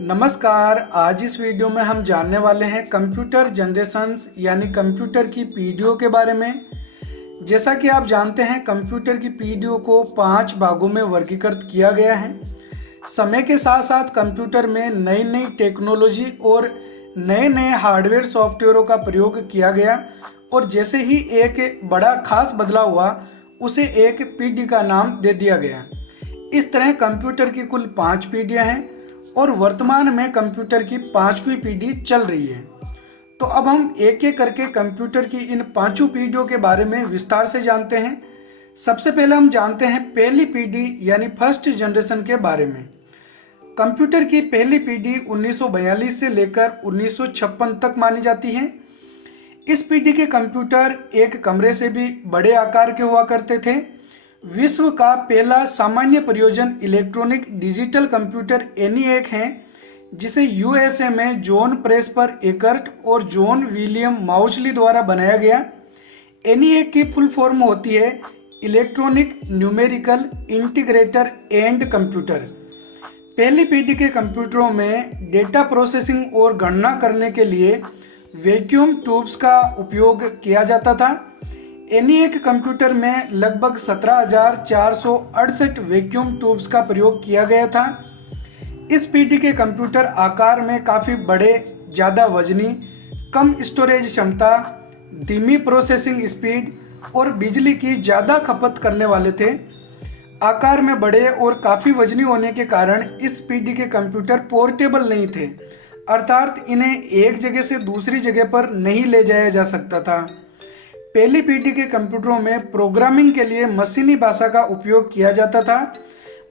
नमस्कार। आज इस वीडियो में हम जानने वाले हैं कंप्यूटर जनरेशन्स यानी कंप्यूटर की पीढ़ियों के बारे में। जैसा कि आप जानते हैं, कंप्यूटर की पीढ़ियों को 5 भागों में वर्गीकृत किया गया है। समय के साथ साथ कंप्यूटर में नई नई टेक्नोलॉजी और नए नए हार्डवेयर सॉफ्टवेयरों का प्रयोग किया गया और जैसे ही एक बड़ा खास बदलाव हुआ, उसे एक पीढ़ी का नाम दे दिया गया। इस तरह कंप्यूटर की कुल 5 पीढ़ियाँ हैं और वर्तमान में कंप्यूटर की 5वीं पीढ़ी चल रही है। तो अब हम एक एक करके कंप्यूटर की इन 5 पीढ़ियों के बारे में विस्तार से जानते हैं। सबसे पहले हम जानते हैं पहली पीढ़ी यानी फर्स्ट जनरेशन के बारे में। कंप्यूटर की पहली पीढ़ी 1942 से लेकर 1956 तक मानी जाती है। इस पीढ़ी के कंप्यूटर एक कमरे से भी बड़े आकार के हुआ करते थे। विश्व का पहला सामान्य प्रयोजन इलेक्ट्रॉनिक डिजिटल कंप्यूटर ENIAC है, जिसे यूएसए में जॉन प्रेस्पर एकर्ट और जॉन विलियम माउचली द्वारा बनाया गया। ENIAC की फुल फॉर्म होती है electronic numerical integrator and computer. पहली पीढ़ी के कंप्यूटरों में डेटा प्रोसेसिंग और गणना करने के लिए वैक्यूम ट्यूब्स का उपयोग किया जाता था। ENIAC कंप्यूटर में लगभग 17,468 वैक्यूम ट्यूब्स का प्रयोग किया गया था। इस पीढ़ी के कंप्यूटर आकार में काफ़ी बड़े, ज़्यादा वजनी, कम स्टोरेज क्षमता, धीमी प्रोसेसिंग स्पीड और बिजली की ज़्यादा खपत करने वाले थे। आकार में बड़े और काफ़ी वजनी होने के कारण इस पीढ़ी के कंप्यूटर पोर्टेबल नहीं थे, अर्थात इन्हें एक जगह से दूसरी जगह पर नहीं ले जाया जा सकता था। पहली पीढ़ी के कंप्यूटरों में प्रोग्रामिंग के लिए मशीनी भाषा का उपयोग किया जाता था।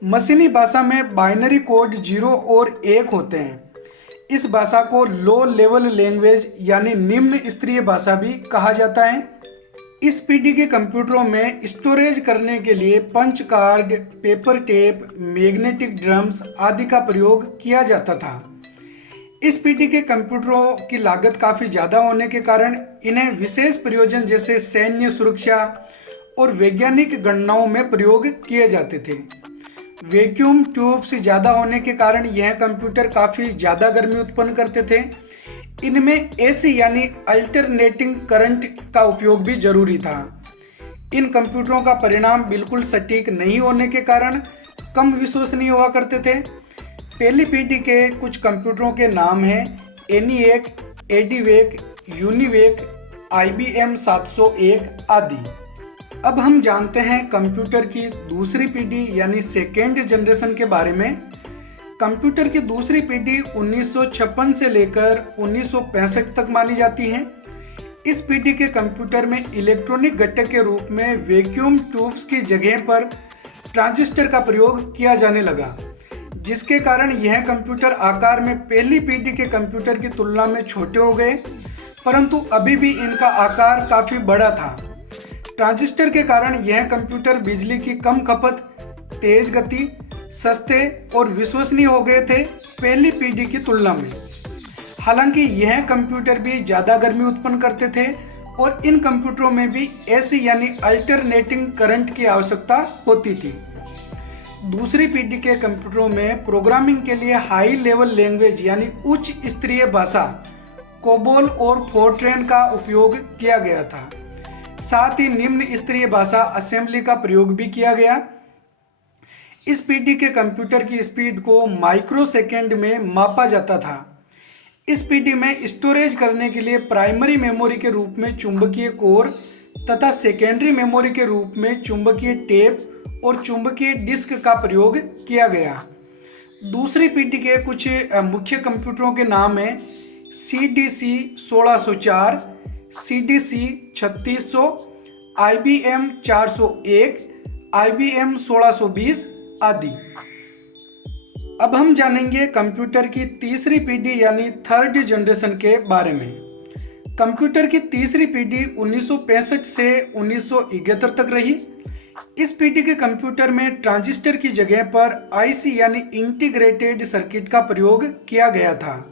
मशीनी भाषा में बाइनरी कोड 0 और 1 होते हैं। इस भाषा को लो लेवल लैंग्वेज यानी निम्न स्तरीय भाषा भी कहा जाता है। इस पीढ़ी के कंप्यूटरों में स्टोरेज करने के लिए punch card, paper tape, magnetic drums आदि का प्रयोग किया जाता था। इस पीढ़ी के कंप्यूटरों की लागत काफ़ी ज़्यादा होने के कारण इन्हें विशेष प्रयोजन जैसे सैन्य सुरक्षा और वैज्ञानिक गणनाओं में प्रयोग किए जाते थे। वैक्यूम ट्यूब से ज़्यादा होने के कारण यह कंप्यूटर काफ़ी ज़्यादा गर्मी उत्पन्न करते थे। इनमें AC यानी अल्टरनेटिंग करंट का उपयोग भी जरूरी था। इन कंप्यूटरों का परिणाम बिल्कुल सटीक नहीं होने के कारण कम विश्वसनीय हुआ करते थे। पहली पीढ़ी के कुछ कंप्यूटरों के नाम हैं ENIAC, ADVAC, UNIVAC, IBM 701 आदि। अब हम जानते हैं कंप्यूटर की दूसरी पीढ़ी यानी सेकेंड जनरेशन के बारे में। कंप्यूटर की दूसरी पीढ़ी 1956 से लेकर 1965 तक मानी जाती है। इस पीढ़ी के कंप्यूटर में इलेक्ट्रॉनिक घटक के रूप में वैक्यूम ट्यूब्स की जगह पर ट्रांजिस्टर का प्रयोग किया जाने लगा, जिसके कारण यह कंप्यूटर आकार में पहली पीढ़ी के कंप्यूटर की तुलना में छोटे हो गए, परंतु अभी भी इनका आकार काफ़ी बड़ा था। ट्रांजिस्टर के कारण यह कंप्यूटर बिजली की कम खपत, तेज गति, सस्ते और विश्वसनीय हो गए थे पहली पीढ़ी की तुलना में। हालांकि यह कंप्यूटर भी ज़्यादा गर्मी उत्पन्न करते थे और इन कंप्यूटरों में भी AC यानी अल्टरनेटिंग करंट की आवश्यकता होती थी। दूसरी पीढ़ी के कंप्यूटरों में प्रोग्रामिंग के लिए हाई लेवल लैंग्वेज यानी उच्च स्तरीय भाषा कोबोल और फोर्ट्रेन का उपयोग किया गया था। साथ ही निम्न स्तरीय भाषा असेंबली का प्रयोग भी किया गया। इस पीढ़ी के कंप्यूटर की स्पीड को माइक्रोसेकंड में मापा जाता था। इस पीढ़ी में स्टोरेज करने के लिए प्राइमरी मेमोरी के रूप में चुंबकीय कोर तथा सेकेंडरी मेमोरी के रूप में चुंबकीय टेप और चुंबकीय डिस्क का प्रयोग किया गया। दूसरी पीढ़ी के कुछ मुख्य कंप्यूटरों के नाम हैं CDC 1604, CDC 3600, IBM 401, IBM 1620 आदि। अब हम जानेंगे कंप्यूटर की तीसरी पीढ़ी यानी थर्ड जनरेशन के बारे में। कंप्यूटर की तीसरी पीढ़ी 1965 से 1971 तक रही। इस पीढ़ी के कंप्यूटर में ट्रांजिस्टर की जगह पर IC यानी इंटीग्रेटेड सर्किट का प्रयोग किया गया था।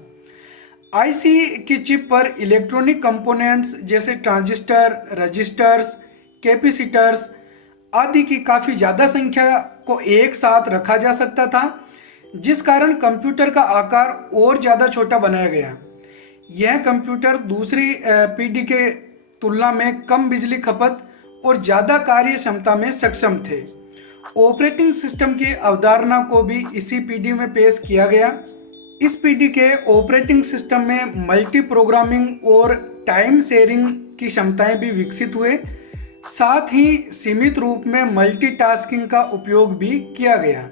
IC की चिप पर इलेक्ट्रॉनिक कंपोनेंट्स जैसे ट्रांजिस्टर, रजिस्टर्स, कैपेसिटर्स आदि की काफ़ी ज़्यादा संख्या को एक साथ रखा जा सकता था, जिस कारण कंप्यूटर का आकार और ज़्यादा छोटा बनाया गया। यह कंप्यूटर दूसरी पीढ़ी के तुलना में कम बिजली खपत और ज़्यादा कार्य क्षमता में सक्षम थे। ऑपरेटिंग सिस्टम की अवधारणा को भी इसी पीढ़ी में पेश किया गया। इस पीढ़ी के ऑपरेटिंग सिस्टम में मल्टी प्रोग्रामिंग और टाइम शेयरिंग की क्षमताएं भी विकसित हुए। साथ ही सीमित रूप में मल्टीटास्किंग का उपयोग भी किया गया।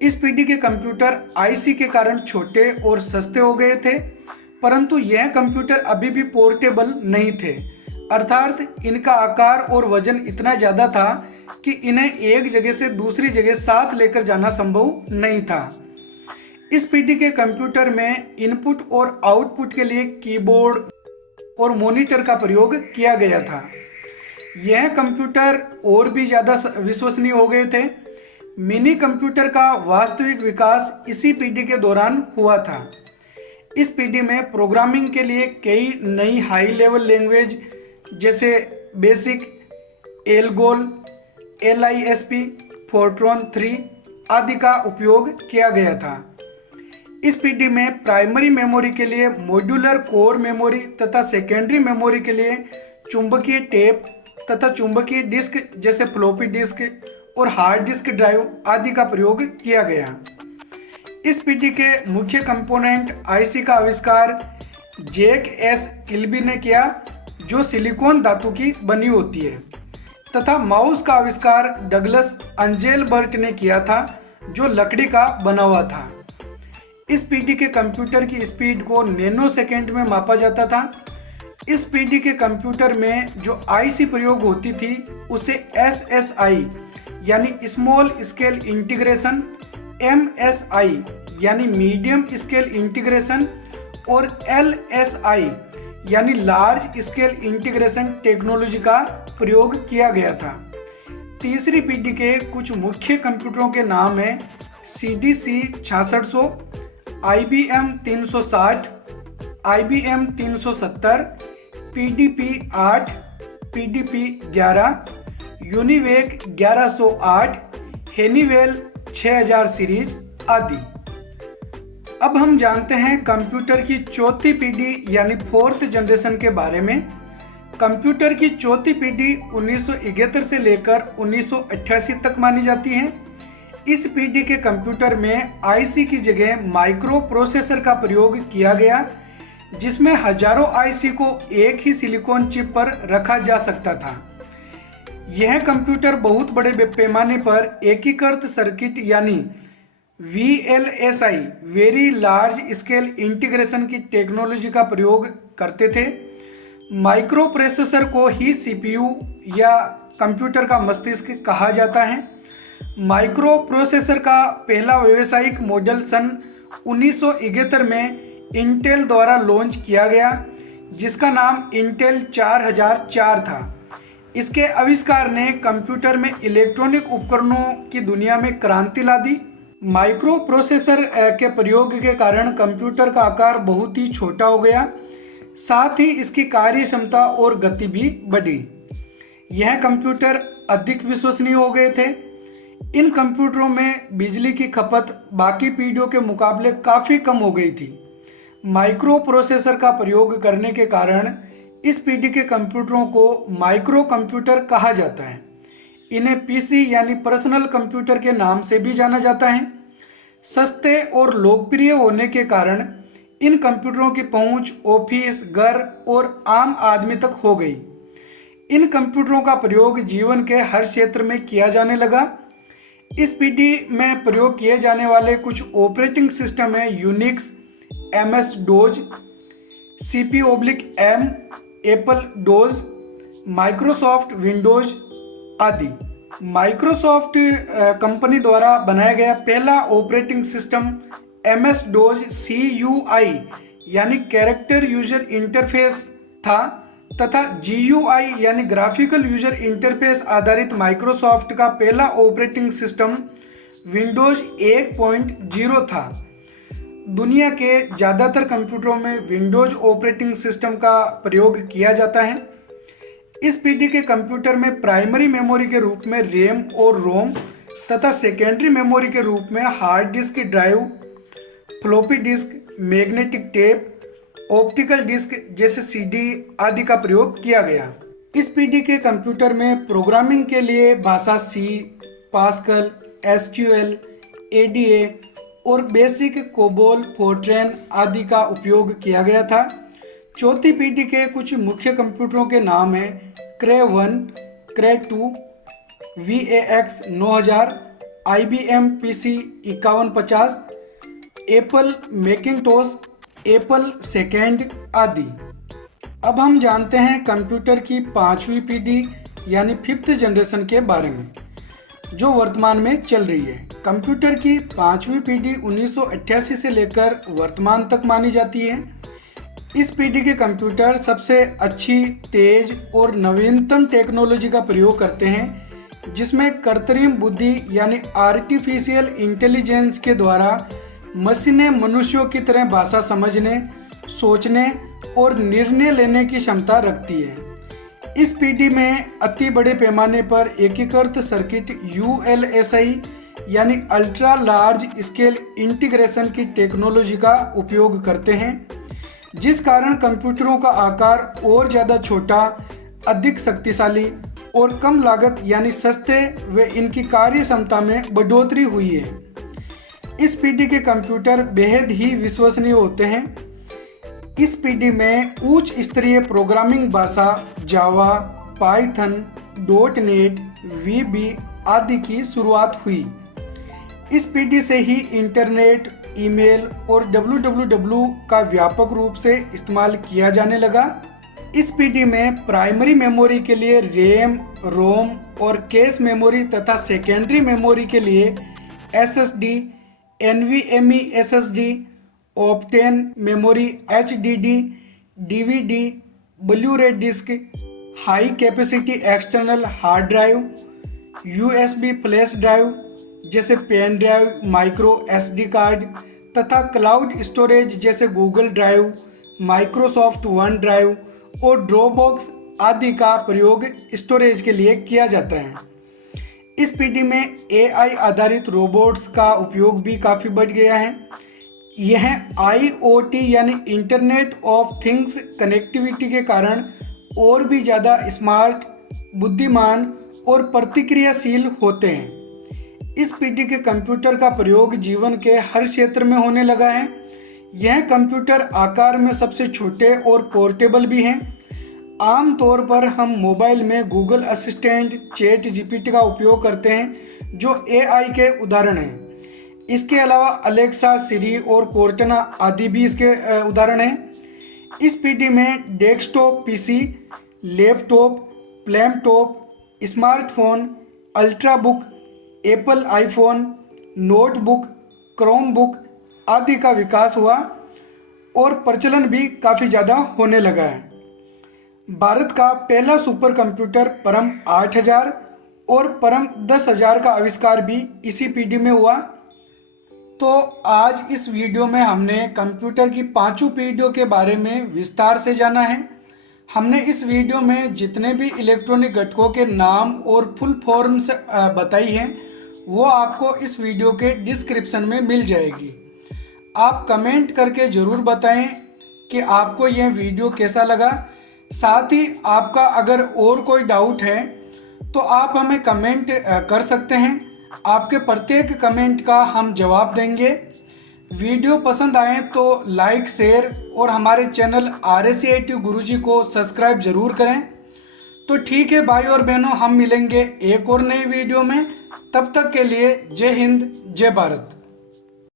इस पीढ़ी के कंप्यूटर आईसी के कारण छोटे और सस्ते हो गए थे, परंतु यह कंप्यूटर अभी भी पोर्टेबल नहीं थे, अर्थात इनका आकार और वजन इतना ज़्यादा था कि इन्हें एक जगह से दूसरी जगह साथ लेकर जाना संभव नहीं था। इस पीढ़ी के कंप्यूटर में इनपुट और आउटपुट के लिए कीबोर्ड और मॉनिटर का प्रयोग किया गया था। यह कंप्यूटर और भी ज़्यादा विश्वसनीय हो गए थे। मिनी कंप्यूटर का वास्तविक विकास इसी पीढ़ी के दौरान हुआ था। इस पीढ़ी में प्रोग्रामिंग के लिए कई नई हाई लेवल लैंग्वेज जैसे बेसिक, एल्गोल, LISP, फोर्ट्रॉन 3 आदि का उपयोग किया गया था। इस पीढ़ी में प्राइमरी मेमोरी के लिए मॉड्यूलर कोर मेमोरी तथा सेकेंडरी मेमोरी के लिए चुंबकीय टेप तथा चुंबकीय डिस्क जैसे फ्लॉपी डिस्क और हार्ड डिस्क ड्राइव आदि का प्रयोग किया गया। इस पीढ़ी के मुख्य कंपोनेंट आईसी का आविष्कार जैक एस किल्बी ने किया, जो सिलिकॉन धातु की बनी होती है, तथा माउस का आविष्कार डगलस अंजेलबर्ट ने किया था, जो लकड़ी का बना हुआ था। इस पीढ़ी के कंप्यूटर की स्पीड को नैनो सेकेंड में मापा जाता था। इस पीढ़ी के कंप्यूटर में जो आईसी प्रयोग होती थी उसे SSI यानी स्मॉल स्केल इंटीग्रेशन, MSI यानी मीडियम स्केल इंटीग्रेशन और LSI यानी लार्ज स्केल इंटीग्रेशन टेक्नोलॉजी का प्रयोग किया गया था। तीसरी पीढ़ी के कुछ मुख्य कंप्यूटरों के नाम हैं CDC 6600, IBM 360, IBM 370, PDP 8, PDP 11, UNIVAC 1108, हेनीवेल 6000 series आदि। अब हम जानते हैं कंप्यूटर की चौथी पीढ़ी यानी फोर्थ जनरेशन के बारे में। कंप्यूटर की चौथी पीढ़ी 1971 से लेकर 1988 तक मानी जाती है। इस पीढ़ी के कंप्यूटर में आईसी की जगह माइक्रो प्रोसेसर का प्रयोग किया गया, जिसमें हजारों आईसी को एक ही सिलिकॉन चिप पर रखा जा सकता था। यह कंप्यूटर बहुत बड़े पैमाने पर एकीकृत सर्किट यानी VLSI very large scale integration की टेक्नोलॉजी का प्रयोग करते थे। माइक्रो प्रोसेसर को ही CPU या कंप्यूटर का मस्तिष्क कहा जाता है। माइक्रो प्रोसेसर का पहला व्यावसायिक मॉडल सन 1971 में इंटेल द्वारा लॉन्च किया गया, जिसका नाम इंटेल 4004 था। इसके आविष्कार ने कंप्यूटर में इलेक्ट्रॉनिक उपकरणों की दुनिया में क्रांति ला दी। माइक्रो प्रोसेसर के प्रयोग के कारण कंप्यूटर का आकार बहुत ही छोटा हो गया, साथ ही इसकी कार्य क्षमता और गति भी बढ़ी। यह कंप्यूटर अधिक विश्वसनीय हो गए थे। इन कंप्यूटरों में बिजली की खपत बाकी पीढ़ियों के मुकाबले काफ़ी कम हो गई थी। माइक्रो प्रोसेसर का प्रयोग करने के कारण इस पीढ़ी के कंप्यूटरों को माइक्रो कंप्यूटर कहा जाता है। इन्हें PC यानी पर्सनल कंप्यूटर के नाम से भी जाना जाता है। सस्ते और लोकप्रिय होने के कारण इन कंप्यूटरों की पहुंच ऑफिस, घर और आम आदमी तक हो गई। इन कंप्यूटरों का प्रयोग जीवन के हर क्षेत्र में किया जाने लगा। इस पीढ़ी में प्रयोग किए जाने वाले कुछ ऑपरेटिंग सिस्टम हैं Unix, MS-DOS, CP/M, Apple DOS, Microsoft Windows आदि। माइक्रोसॉफ्ट कंपनी द्वारा बनाया गया पहला ऑपरेटिंग सिस्टम MS-DOS CUI यानी कैरेक्टर यूजर इंटरफेस था, तथा GUI यानी ग्राफिकल यूजर इंटरफेस आधारित माइक्रोसॉफ्ट का पहला ऑपरेटिंग सिस्टम विंडोज 1.0 था। दुनिया के ज़्यादातर कंप्यूटरों में विंडोज ऑपरेटिंग सिस्टम का प्रयोग किया जाता है। इस पीढ़ी के कंप्यूटर में प्राइमरी मेमोरी के रूप में रैम और रोम तथा सेकेंडरी मेमोरी के रूप में hard disk drive, floppy disk, magnetic tape, optical disk जैसे सीडी आदि का प्रयोग किया गया। इस पीढ़ी के कंप्यूटर में प्रोग्रामिंग के लिए भाषा सी, पास्कल, एसक्यूएल, एडीए और बेसिक कोबोल, फोर्ट्रेन आदि का उपयोग किया गया था। चौथी पीढ़ी के कुछ मुख्य कंप्यूटरों के नाम हैं क्रे 1, क्रे 2, VAX 9000, IBM PC 5150, Apple Macintosh, Apple second आदि। अब हम जानते हैं कंप्यूटर की पांचवी पीढ़ी यानी फिफ्थ जनरेशन के बारे में, जो वर्तमान में चल रही है। कंप्यूटर की पांचवी पीढ़ी 1988 से लेकर वर्तमान तक मानी जाती है। इस पीढ़ी के कंप्यूटर सबसे अच्छी, तेज और नवीनतम टेक्नोलॉजी का प्रयोग करते हैं, जिसमें कृत्रिम बुद्धि यानी आर्टिफिशियल इंटेलिजेंस के द्वारा मशीनें मनुष्यों की तरह भाषा समझने, सोचने और निर्णय लेने की क्षमता रखती है। इस पीढ़ी में अति बड़े पैमाने पर एकीकृत सर्किट ULSI यानी अल्ट्रा लार्ज स्केल इंटीग्रेशन की टेक्नोलॉजी का उपयोग करते हैं, जिस कारण कंप्यूटरों का आकार और ज़्यादा छोटा, अधिक शक्तिशाली और कम लागत यानी सस्ते व इनकी कार्य क्षमता में बढ़ोतरी हुई है। इस पीढ़ी के कंप्यूटर बेहद ही विश्वसनीय होते हैं। इस पीढ़ी में उच्च स्तरीय प्रोग्रामिंग भाषा जावा, पाइथन, .NET, VB आदि की शुरुआत हुई। इस पीढ़ी से ही इंटरनेट, ईमेल और www का व्यापक रूप से इस्तेमाल किया जाने लगा। इस पीढ़ी में प्राइमरी मेमोरी के लिए रैम, रोम और कैश मेमोरी तथा सेकेंडरी मेमोरी के लिए SSD, NVMe SSD, Optane memory, HDD, DVD, Blu-ray disc, high capacity external hard drive, USB flash drive जैसे pen drive, micro SD card तथा क्लाउड स्टोरेज जैसे Google drive, Microsoft OneDrive और Dropbox आदि का प्रयोग storage के लिए किया जाता है। इस पीढ़ी में AI आधारित रोबोट्स का उपयोग भी काफ़ी बढ़ गया है। यह IoT यानी इंटरनेट ऑफ थिंग्स कनेक्टिविटी के कारण और भी ज़्यादा स्मार्ट, बुद्धिमान और प्रतिक्रियाशील होते हैं। इस पीढ़ी के कंप्यूटर का प्रयोग जीवन के हर क्षेत्र में होने लगा है। यह कंप्यूटर आकार में सबसे छोटे और पोर्टेबल भी हैं। आमतौर पर हम मोबाइल में गूगल असिस्टेंट, ChatGPT का उपयोग करते हैं, जो AI के उदाहरण हैं। इसके अलावा अलेक्सा, सिरी और कोर्टना आदि भी इसके उदाहरण हैं। इस पीढ़ी में desktop PC, laptop, flaptop, smartphone, ultrabook, Apple iPhone, notebook, Chromebook आदि का विकास हुआ और प्रचलन भी काफ़ी ज़्यादा होने लगा है। भारत का पहला सुपर कंप्यूटर परम 8000 और परम 10000 का आविष्कार भी इसी पीढ़ी में हुआ। तो आज इस वीडियो में हमने कंप्यूटर की पांचों पीढ़ियों के बारे में विस्तार से जाना है। हमने इस वीडियो में जितने भी इलेक्ट्रॉनिक घटकों के नाम और फुल फॉर्म्स बताई हैं, वो आपको इस वीडियो के डिस्क्रिप्शन में मिल जाएगी। आप कमेंट करके ज़रूर बताएं कि आपको यह वीडियो कैसा लगा। साथ ही आपका अगर और कोई डाउट है तो आप हमें कमेंट कर सकते हैं। आपके प्रत्येक कमेंट का हम जवाब देंगे। वीडियो पसंद आए तो लाइक, शेयर और हमारे चैनल RSCIT गुरुजी को सब्सक्राइब ज़रूर करें। तो ठीक है भाई और बहनों, हम मिलेंगे एक और नई वीडियो में। तब तक के लिए जय हिंद, जय भारत।